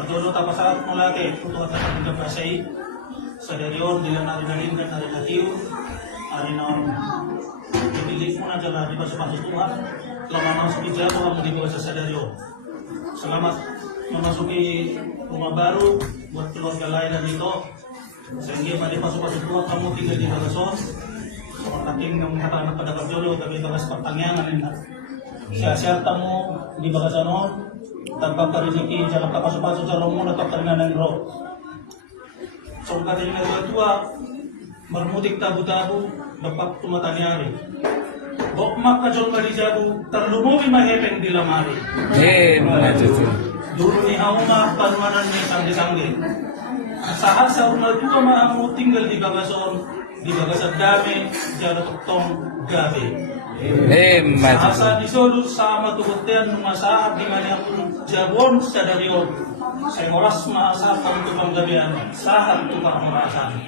Arjono tapasaat mulate puto at ang kasay sa derior dila na rin kan na lahiyo ari na dipilih mo na dyan di ba sa pasutuhan selama masuk ijab kamu di bawah sa derior. Selamat memasuki rumah baru buat keluarga lain dan itu sehingga pada masuk tua kamu tinggal di Bagason kating ng anak pada Arjono kami bagas pertanyaan ini siya tamu di Bagason tanpa rezeki jangan kapasok-pasok sa romo na kaptanan ng ro. So katanya na tua marmutik tabu-tabu dapat tumatanyari. Bokmak ka jol malijabu terlumumi mahepeng di lamari. Mana itu? Dulu ni hauma panuanan ni sangge-sangge. Saat sa una tua maamu tinggal di Bagason dami jara tong gabi. Asa disolo sa matugutean ng masaab di nga niya jabon sa dariyon. Sa oras maasap ang tupang gabian, sahag tupang maasan.